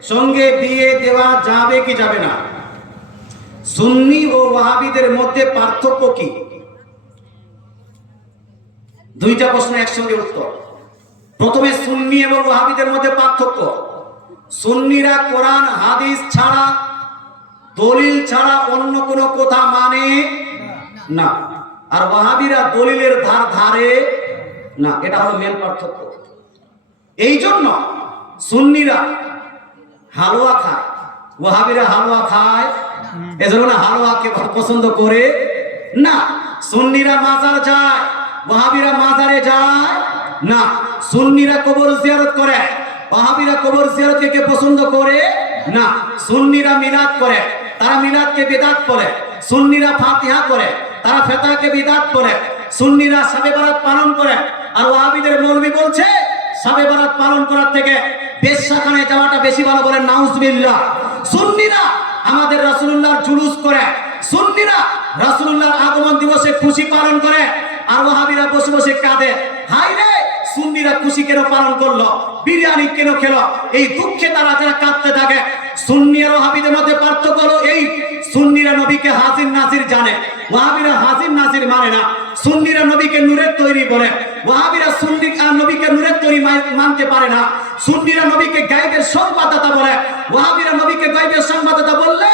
সঙ্গে বিয়ে দেওয়া যাবে কি যাবে না? সুন্নি ও ওয়াহাবিদের মধ্যে পার্থক্য কি? দুইটা প্রশ্ন একসঙ্গে উত্তর। প্রথমে সুন্নি এবং ওয়াহাবিদের মধ্যে পার্থক্য। সুন্নিরা কোরআন হাদিস ছাড়া, দলিল ছাড়া অন্য কোনো কথা মানে না, আর ওয়াহাবিরা দলিলের ধার ধারে না। এটা হলো মেন পার্থক্য। এই জন্য সুন্নিরা হালুয়া খায়, ওয়াহাবিরা হালুয়া খায়, এজন্য হালুয়াকে পছন্দ করে না। সুন্নিরা মাজার যায়, ওয়াহাবিরা মাজারে যায় না। সুন্নিরা কবর জিয়ারত করে, ওয়াহাবিরা কবর জিয়ারতকে পছন্দ করে না। সুন্নিরা মিলাদ করে, তারা মিলাদকে বিদআত করে। সুন্নিরা ফাতিহা করে, তারা ফিতরাকে বিদআত করে। সুন্নিরা শবে বরাত পালন করে, আর ওয়াহাবিদের মৌলবি বলছে শবে বরাত পালন করার থেকে বেশ্যাখানে যাওয়াটা বেশি ভালো। বলেন নাউজুবিল্লাহ। সুন্নিরা আমাদের রাসূলুল্লাহর জুলুস করে, সুন্নিরা রাসূলুল্লাহর আগমন দিবসে খুশি পালন করে, আর ওয়াহাবিরা বসে বসে কাঁদে, হায় রে সুন্নিরা খুশি কেন পালন করলো, বিরিয়ানি কেন খেলো, এই দুঃখে তারা যারা কাঁদতে থাকে। সুন্নি আর ওয়াহাবিদের মধ্যে পার্থক্য হলো এই, সুন্নিরা নবীকে হাজির নাজির জানে, ওয়াহাবিরা হাজির নাজির মানে না। সুন্নিরা নবীকে নূরের তৈরি বলে, ওয়াহাবিরা নবীকে নূরের তৈরি মানতে পারে না। সুন্নিরা নবীকে গায়বের সংবাদদাতা বলে, ওয়াহাবিরা নবীকে গায়বের সংবাদদাতা বললে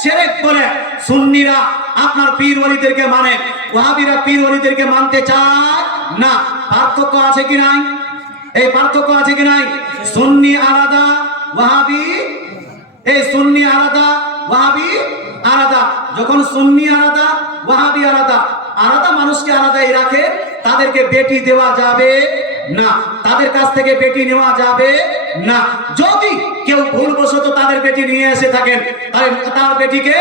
শিরক বলে। সুন্নিরা আপনার পীর ওলিদেরকে মানে, ওয়াহাবিরা পীর ওলিদেরকে মানতে চায় না। পার্থক্য আছে কি নাই? এই পার্থক্য আছে কি নাই? সুন্নি আলাদা, ওয়াহাবি, এই সুন্নি আলাদা, ওয়াহাবি আলাদা। যখন সুন্নি আলাদা, ওয়াহাবি আলাদা, আলাদা মানুষকে আলাদাই রাখে, তাদেরকে বেটি দেওয়া যাবে না, তাদের কাছ থেকে বেটি নেওয়া যাবে না। যদি কেউ ভুলবশত তাদের বেটি নিয়ে এসে থাকেন, তাহলে তার বেটিকে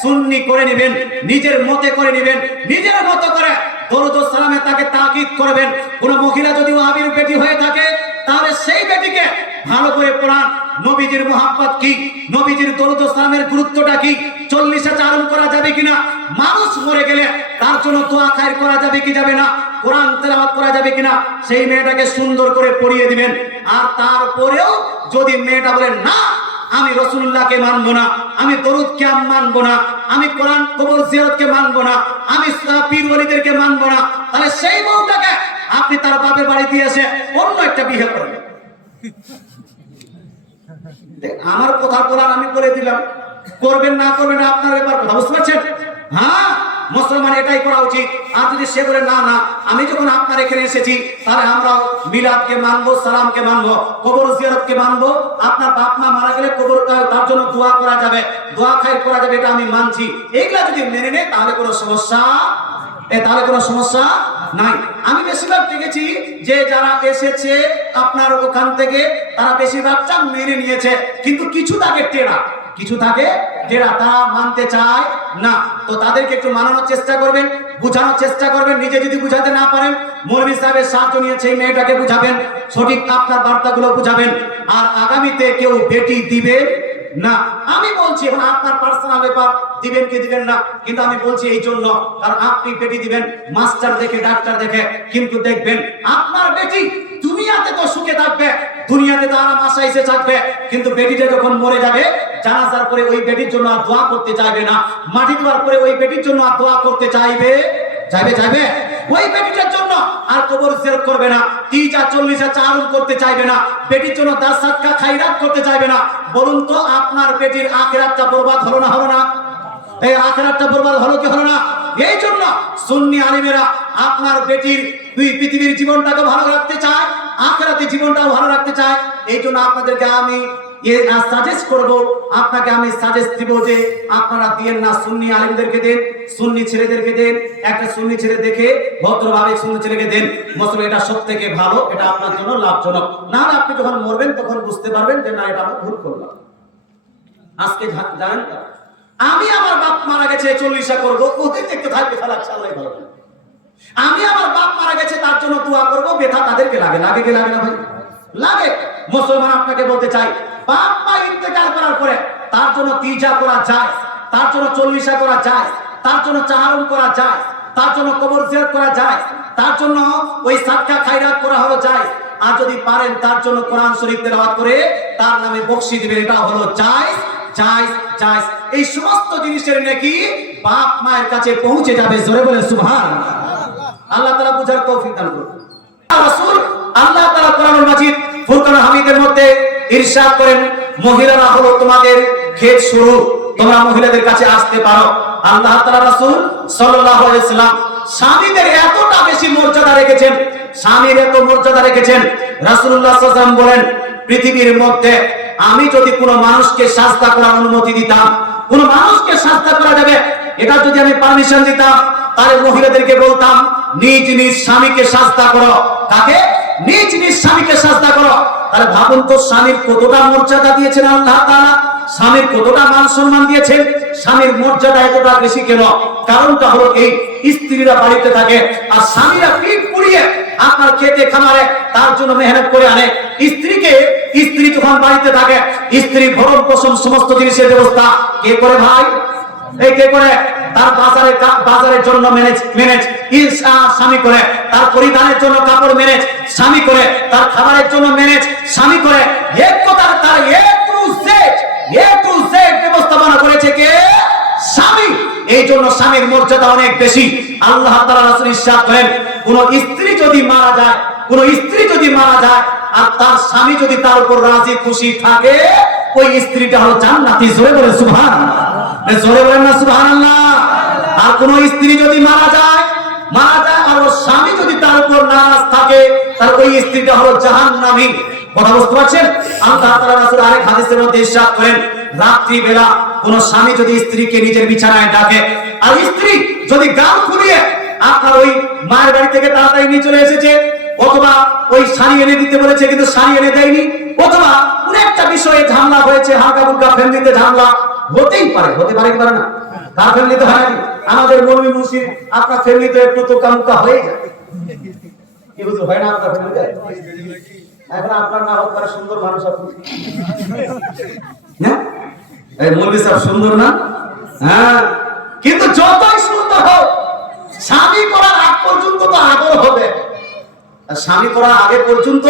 সুন্নি করে নেবেন, নিজের মতে করে নেবেন, নিজের মতো করে দরুদ ও সালামে তাকে তাকিদ করবেন। কোন মহিলা যদি ওয়াহাবির বেটি হয়ে থাকে, তাহলে সেই বেটিকে ভালো করে পড়ান, নবীজির মোহাব্বত কি, নবীজির দরুদ ও সালামের গুরুত্বটা কি, 40 চারণ করা যাবে কিনা, মানুষ মরে গেলে তার জন্য দোয়া খায়ের করা যাবে কি যাবে না, কোরআন তেলাওয়াত করা যাবে কিনা, সেই মেয়েটাকে সুন্দর করে পড়িয়ে দিবেন। আর তারপরেও যদি মেয়েটা বলে না, আমি রাসূলুল্লাহকে মানবো না, আমি দরুদকে মানবো না, আমি কোরআন কবর জিয়ারতকে মানবো না, আমি পীর ওলিদেরকে মানবো না, তাহলে সেই বউটাকে আপনি তার বাপের বাড়ি দিয়ে এসে অন্য একটা বিয়ে করবেন। আমার কথা বলার আমি বলে দিলাম, করবেন না করবেন না আপনার ব্যাপার, কথা বুঝতে পারছেন? হ্যাঁ, মুসলমান এটাই করা উচিত। আর যদি সে বলে না না, আমি যখন আপনার এখানে এসেছি, তাহলে আমরাও মিলাদকে মানবো, সালামকে মানবো, কবর জিয়ারতকে মানবো, আপনার বাপ মা মারা গেলে কবর তার জন্য দোয়া করা যাবে, দোয়া খায়ের করা যাবে, এটা আমি মানছি। এইগুলা যদি মেনে নেয় তাহলে কোনো সমস্যা, তাহলে কোনো সমস্যা নাই। আমি বেশিরভাগ দেখেছি যে যারা এসেছে আপনার ওখান থেকে, তারা বেশিরভাগটা মেনে নিয়েছে, কিন্তু কিছু থাকে টেরা, কিছু থাকে টেরা, তারা মানতে চায় না। তো তাদেরকে একটু মানানোর চেষ্টা করবেন, বুঝানোর চেষ্টা করবেন। নিজে যদি বুঝাতে না পারেন, মৌলভী সাহেবের সাহায্য নিয়ে সেই মেয়েটাকে বুঝাবেন, সঠিক আপনার বার্তাগুলো বুঝাবেন। আর আগামীতে কেউ বেটি দিবে না। আমি বলছি এখন আপনার পার্সোনাল ব্যাপার, দিবেন কি দিবেন না, কিন্তু আমি বলছি এই জন্য, কারণ আপনি বেটি দিবেন মাস্টার দেখে, ডাক্তার দেখে, কিন্তু দেখবেন আপনার বেটি দুনিয়াতে তো সুখে থাকবে, দুনিয়াতে তো আরাম আসাইসে থাকবে, কিন্তু বেটিটা যখন মরে যাবে, জানাজার পরে ওই বেটির জন্য আর দোয়া করতে চাইবে না, মাটি দেওয়ার পরে ওই বেটির জন্য আর দোয়া করতে চাইবে ওই বেটিটার জন্য আর কবর জিয়ারত করবে না, 40 চারণ করতে চাইবে না, বেটির জন্য দান সাদকা খায়রাত করতে চাইবে না। বলুন তো আপনার বেটির আখিরাতটা বরবাদ হলো না, হলো না? এই আখিরাতটা বরবাদ হলো কি হলো না? এই জন্য সুন্নি আলিমেরা আপনার বেটির পৃথিবীর জীবনটাকে ভালো রাখতে চায়, আখিরাতের জীবনটাও ভালো রাখতে চায়। এই জন্য আপনাদেরকে আমি সাজেস্ট করব, আপনাকে আমি সাজেস্ট দিব যে আপনারা দিয়েন না, সুন্নি আলিমদেরকে দেন, সুন্নি ছেলেদেরকে দেন। একটা সুন্নি ছেলে দেখে ভদ্রভাবে সুন্নি ছেলেকে দেন, মুসলমান, এটা সবথেকে ভালো, এটা আপনার জন্য লাভজনক। না হলে আপনি যখন মরবেন তখন বুঝতে পারবেন যে না, এটা আমি ভুল করলাম। আজকে জানেন, আমি আমার বাপ মারা গেছে 40 করবো, ওদের দেখতে থাকবে, ফেলাচ্ছে আল্লাহ ভালো। আমি আমার বাপ মারা গেছে তার জন্য দোয়া করবো, ব্যথা তাদেরকে লাগে, লাগে কি লাগে না ভাই? লাগে। মুসলমান আপনাকে বলতে চাই, বাপ মা ইন্তেকাল করার পরে তার জন্য তিজা করা যায়, তার জন্য 40 করা যায়, তার জন্য চারণ করা যায়, তার জন্য কবর জিয়ারত করা যায়, তার জন্য ওই সাদকা খায়রাত করা হলো যায়। আর যদি পারেন তার জন্য কোরআন শরীফ তেলাওয়াত করে তার নামে বকশি দিবেন। এটা হলো জায়েজ জায়েজ জায়েজ। এই সমস্ত জিনিসের নেকি বাপ মায়ের কাছে পৌঁছে যাবে। জোরে বলে সুবহানাল্লাহ। আল্লাহ তাআলা বুঝার তৌফিক দান করুন। রাসূল আল্লাহ তাআলা কোরআনুল মাজিদ ফুরকানুল হামিদের মধ্যে ইরশাদ করেন, মহিলারা হলো তোমাদের ক্ষেত শুরু, তোমরা মহিলাদের কাছে আসতে পারো। আল্লাহ তাআলা রাসূল সাল্লাল্লাহু আলাইহি ওয়াসাল্লাম স্বামীদের এতটা বেশি মর্যাদা রেখেছেন, স্বামীর এত মর্যাদা রেখেছেন। রাসূলুল্লাহ সাল্লাল্লাহু আলাইহি ওয়াসাল্লাম বলেন, পৃথিবীর মধ্যে আমি যদি কোনো মানুষকে সাজদা করার অনুমতি দিতাম, কোন মানুষকে সাজদা করা যাবে এটা যদি আমি পারমিশন দিতাম, তাহলে মহিলাদেরকে বলতাম নিজ নিজ স্বামীকে সাজদা করো। কাকে? নিজ নিজ স্বামীকে সাজদা করো। তাহলে ভাবুন তো স্বামীর কতটা মর্যাদা দিয়েছেন আল্লাহ তাআলা, স্বামীর কতটা মান সম্মান দিয়েছেন। স্বামীর মর্যাদা এতটা বেশি কেন? কারণটা হলো এই, স্ত্রীরা বাড়িতে থাকে আর স্বামীরা পিঠ পুড়িয়ে আপনার খেতে খামারে তার জন্য মেহনত করে আনে। স্ত্রী যখন বাড়িতে থাকে, স্ত্রী ভরণ পোষণ সমস্ত জিনিসের ব্যবস্থা কে করে ভাই? এই কে করে? তার বাজারের জন্য ম্যানেজ স্বামী করে, তার পরিধানের জন্য কাপড় ম্যানেজ স্বামী করে, তার খাবারের জন্য ম্যানেজ স্বামী করে। এক কথার তার এ টু জেড ব্যবস্থাপনা করেছে কে? স্বামী। এই জন্য স্বামীর মর্যাদা অনেক বেশি। আল্লাহ তাআলা রাসূল ইরশাদ করেন, কোন স্ত্রী যদি মারা যায় আর তার স্বামী যদি তার উপর রাজি খুশি থাকে, ওই স্ত্রীটা হলো জান্নাতি। জোরে বলে সুবহানাল্লাহ। জোরে বলেন না সুবহানাল্লাহ। আর কোন স্ত্রী যদি মারা যায় আর ওর স্বামী যদি তার উপর নারাজ থাকে, তার ওই স্ত্রীটা হলো জাহান্নামী। কথা বুঝতে পারছেন? আল্লাহ তাআলা রাসূল আরেক হাদিসের মধ্যে ইরশাদ করেন, রাত্রি বেলা কোন স্বামী যদি স্ত্রীকে নিজের বিছানায় ডাকে আর স্ত্রী যদি গাল ফুলিয়ে আপনার ওই মায়ের বাড়ি থেকে তাড়াতাড়ি নিয়ে চলে এসেছে, অথবা ওই শাড়ি এনে দিতে বলেছে কিন্তু শাড়ি এনে দেয়নি, অথবা কোন একটা বিষয়ে ঝামেলা হয়েছে, হালকা ফুলকা ফ্যামিলিতে ঝামেলা হতেই পারে, হতে পারে কি পারে না? তার ফ্যামিলিতে হয় নাকি? আমাদের মৌলভী মুন্সির আপনার ফ্যামিলিতে একটু তো কামকা হয়ে যায়, কি বুঝলো? হয় না আপনার ফ্যামিলিতে? এখন আপনার না হোক তারা সুন্দর মানুষ আপনি, হ্যাঁ এই মৌলভী সাহেব সুন্দর না? হ্যাঁ, কিন্তু যতই সুন্দর হোক স্বামী করার আগ পর্যন্ত তো আদর হবে। স্বামী করার আগে পর্যন্ত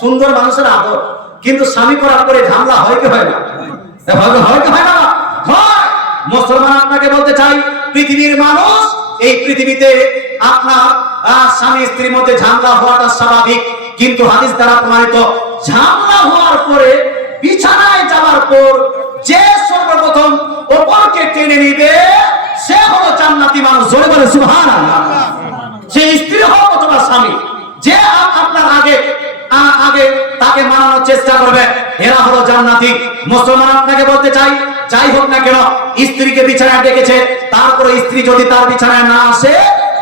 সুন্দর মানুষের আদর, কিন্তু স্বামী করার পরে ঝামেলা হয় কি হয় না? হয় কি হয় না? হয়। মুসলমান আপনাকে বলতে চাই, পৃথিবীর মানুষ, এই পৃথিবীতে আপনার স্বামী স্ত্রীর মধ্যে ঝামেলা হওয়াটা স্বাভাবিক, কিন্তু হাদিস দ্বারা প্রমাণিত ঝামেলা হওয়ার পরে বিছানায় যাওয়ার পর যে সর্বপ্রথম অপরকে টেনে নিবে সে হলো জান্নাতি মানুষ। জোরে বলে সুবহানাল্লাহ। সে স্ত্রী হোক অথবা স্বামী, যে আপনার আগে তাকে মানানোর চেষ্টা করবে এরা হলো জান্নাতি। মুসলমান আপনাকে বলতে চাই, যাই হোক না কেন স্ত্রীকে বিছানায় ডেকেছে, তারপরে স্ত্রী যদি তার বিছানায় না আসে,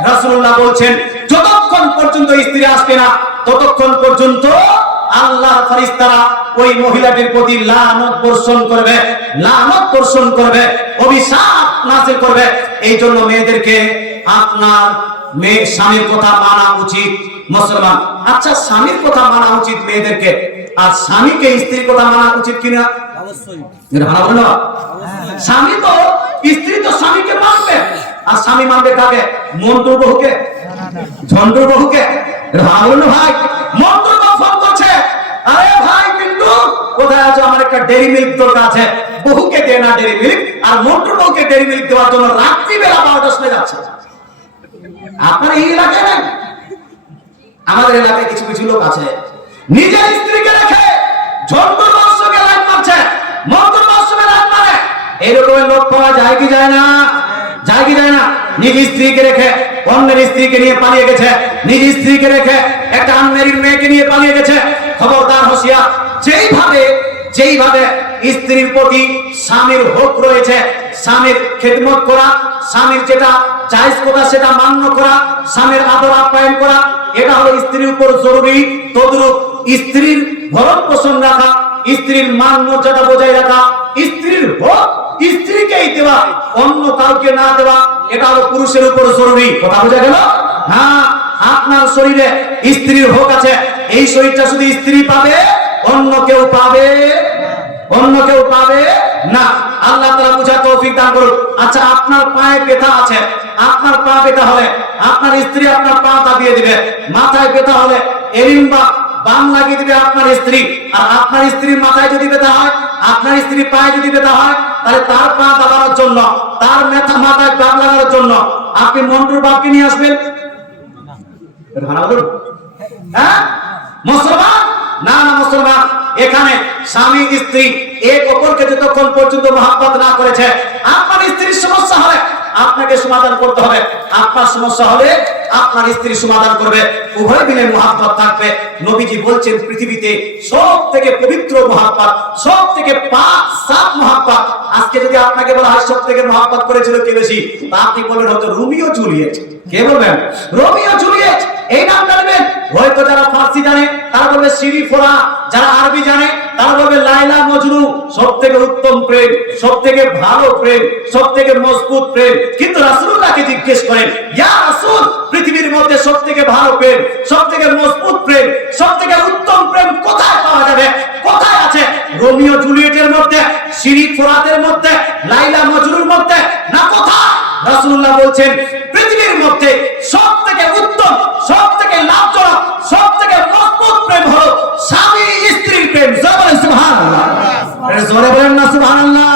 রাসূলুল্লাহ বলছেন যতক্ষণ পর্যন্ত স্ত্রী আসবে না ততক্ষণ পর্যন্ত আল্লাহর ফেরেশতারা ওই মহিলাটির প্রতি লানত বর্ষণ করবে, অভিশাপ নাযিল করবে। এই জন্য মেয়েদেরকে আপনার স্বামীর কথা মানা উচিত। মুসলমান, আচ্ছা স্বামীর কথা মানা উচিত মেয়েদেরকে, আর স্বামীকে স্ত্রীর কথা মানা উচিত কিনা? অবশ্যই। স্বামী তো স্ত্রী তো স্বামীকে মানবে, আর স্বামী মানবে কাকে? মন্টুর বহুকে, ঝন্টুর বহুকে। ভাই মন্টুর বউ ফোন করছে, আরে ভাই পিন্টু কোথায় আছো, আমার একটা ডেরি মিল্ক দরকার আছে। বহুকে দেয় না ডেরি মিল্ক, আর মন্টুর বউকে ডেরি মিল্ক দেওয়ার জন্য রাত্রিবেলা 12টার সময় যাচ্ছে। আপনার এই এলাকায় নাই? আমাদের এলাকায় কিছু কিছু লোক আছে নিজের স্ত্রীকে রেখে ঝন্টুর বংশকে লাইন মারছে, মন্টুর বংশকে লাইন মারে। এরকমের লোক পাওয়া যায় কি যায় না? যায় কি যায় না? নিজ স্ত্রীকে রেখে অন্যের স্ত্রীকে নিয়ে পালিয়ে গেছে, নিজ স্ত্রীকে রেখে একটা আনমেরিড মেয়েকে নিয়ে পালিয়ে গেছে। খবরদার, হুঁশিয়ার। যেইভাবে স্ত্রীর প্রতি স্বামীর হক রয়েছে, স্বামীর খেদমত করা, স্বামীর যেটা জায়েজ কথা সেটা মান্য করা, স্বামীর আদর আপ্যায়ন করা, এটা হলো স্ত্রীর উপর জরুরি। তদ্রূপ স্ত্রীর ভরণ পোষণ রাখা, স্ত্রীর মান মর্যাদা বজায় রাখা, স্ত্রীর হক স্ত্রীকেই দেওয়া, অন্য কাউকে না দেওয়া, এটা হলো পুরুষের উপর জরুরি। কথা বোঝা গেল? হ্যাঁ, আপনার শরীরে স্ত্রীর হক আছে, এই শরীরটা শুধু স্ত্রী পাবে, অন্য কেউ পাবে না। আল্লাহ তাআলা বুঝার তৌফিক দান করুন। আচ্ছা, আপনার পায়ে ব্যথা আছে, আপনার পা ব্যথা হলে আপনার স্ত্রী আপনার পা দাবিয়ে দিবে। মাথায় ব্যথা হলে এলিম বাম লাগিয়ে দিবে আপনার স্ত্রী। আর আপনার স্ত্রীর মাথায় যদি ব্যথা হয়, আপনার স্ত্রীর পায়ে যদি ব্যথা হয়, তাহলে তার পা দাবানোর জন্য, তার মাথায় বাম লাগানোর জন্য আপনি মন্টুর বাপকে নিয়ে আসবেন? হ্যাঁ মুসলমান? না না মুসলমান। এখানে স্বামী স্ত্রী এক অপরকে যতক্ষণ পর্যন্ত মহব্বত না করেছে, আপনার স্ত্রীর সমস্যা হলে আপনাকে সমাধান করতে হবে, আপনার সমস্যা হলে আপনার স্ত্রী সমাধান করবে, উভয় মিলে মহব্বত থাকবে। নবীজি বলছেন পৃথিবীতে সব থেকে পবিত্র মহব্বত, সব থেকে পাক সাফ মহব্বত, আজকে যদি আপনাকে বলা হয় সব থেকে মহব্বত করেছিল কে বেশি, তা আপনি বলবেন হয়তো রোমিও জুলিয়েট। কে বলবেন? Romeo Juliet. এই নামটা নেবেন। হয়তো যারা ফার্সি জানে তারা বলবে সিরি ফোরা, যারা আরবি জানে তারা বলবে লাইলা মজনু। সব থেকে উত্তম প্রেম, সব থেকে ভালো প্রেম, সব থেকে মজবুত প্রেম। কিন্তু রাসূলুল্লাহকে জিজ্ঞেস করেন, ইয়া রাসূল, পৃথিবীর মধ্যে সব থেকে ভালো প্রেম, সব থেকে মজবুত প্রেম, সব থেকে উত্তম প্রেম কোথায় পাওয়া যাবে? কোথায় আছে? রোমিও জুলিয়েটের মধ্যে, সিরি ফোরাতের মধ্যে, লাইলা মজনুর মধ্যে, না কোথায়? রাসূলুল্লাহ বলছেন পৃথিবীর মধ্যে সব থেকে উত্তম, সব থেকে লাভজনক, সব থেকে মজবুত প্রেম হলো স্বামী স্ত্রীর প্রেম। জোরে সুবহানাল্লাহ। জোরে বলেন না সুবহানাল্লাহ।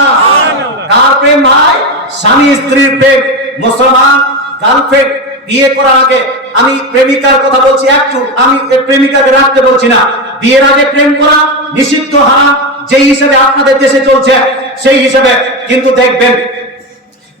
কার প্রেম ভাই? স্বামী স্ত্রীর প্রেম। মুসলমান গার্লফ্রেন্ড বিয়ে করার আগে, আমি প্রেমিকার কথা বলছি একটু, আমি প্রেমিকাকে রাখতে বলছি না। বিয়ের আগে প্রেম করা নিষিদ্ধ, হারাম। যেই হিসেবে আপনাদের দেশে চলছে সেই হিসেবে কিন্তু দেখবেন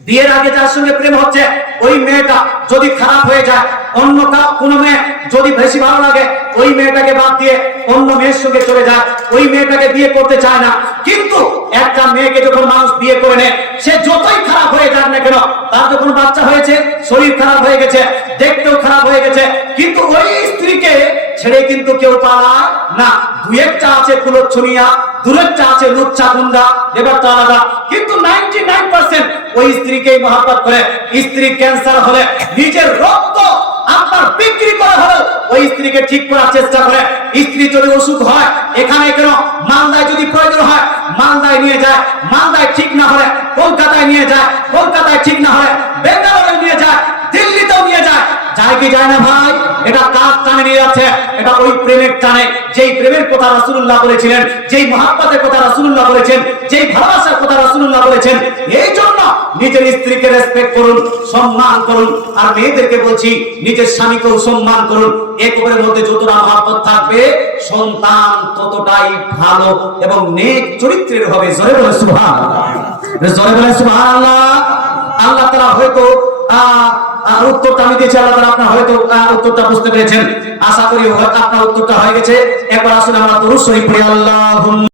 বিয়ের আগে যার সঙ্গে প্রেম হচ্ছে ওই মেয়েটা যদি খারাপ হয়ে যায়, অন্য কোনো মেয়ে যদি বেশি ভালো লাগে, ওই মেয়েটাকে বাদ দিয়ে অন্য মেয়ের সঙ্গে চলে যায়, ওই মেয়েটাকে বিয়ে করতে চায় না। কিন্তু একটা মেয়েকে যখন মানুষ বিয়ে করে নেয়, সে যতই খারাপ হয়ে যাক না কেন, তার যখন বাচ্চা হয়েছে, শরীর খারাপ হয়ে গেছে, দেখতেও খারাপ হয়ে গেছে, কিন্তু ওই স্ত্রীকে ছেড়ে কিন্তু কেউ পালায় না। দুই একটা আছে কুলচ্ছনিয়া, দূরেরটা আছে লুচ্চা গুন্ডা, ব্যাপারটা আলাদা। কিন্তু 99% ওই স্ত্রীকেই মহব্বত করে। স্ত্রী ক্যান্সার হলে নিজের রক্ত আপনার বিক্রি করে হলো ওই স্ত্রীকে ঠিক করার চেষ্টা করে। স্ত্রী যদি অসুখ হয়, এখানে কেন মালদায় যদি প্রয়োজন হয় মালদায় নিয়ে যায়, মালদায় ঠিক না হলে কলকাতায় নিয়ে যায়, কলকাতায় ঠিক না হলে বেঙ্গালুরু নিয়ে যায়, দিল্লিতেও নিয়ে যায়। যায় কি যায় না ভাই? এটা কার টানে নিয়ে যাচ্ছে? এটা ওই প্রেমের টানে, যেই প্রেমের কথা রাসূলুল্লাহ বলেছিলেন, যেই মহব্বতের কথা রাসূলুল্লাহ বলেছেন, যেই ভালোবাসার কথা রাসূলুল্লাহ বলেছেন। এই জন্য নিজের স্ত্রীকে রেসপেক্ট করুন, সম্মান করুন। আর মেয়েদেরকে বলছি নিজের স্বামীকেও সম্মান করুন। এক অপরের মধ্যে যতটা মহব্বত থাকবে, সন্তান ততটাই ভালো এবং নেক চরিত্রের হবে। জোরে বলে সুবহানাল্লাহ। জোরে বলে সুবহানাল্লাহ। আল্লাহ তাআলা হয়তো উত্তরটা আমি দিয়েছি, আল্লাহ তাআলা আপনার হয়তো উত্তরটা বুঝতে পেরেছেন। আশা করি আপনার উত্তরটা হয়ে গেছে। একবার আসলে আমরা দরুদ শরীফ পড়ি। আল্লাহুম্মা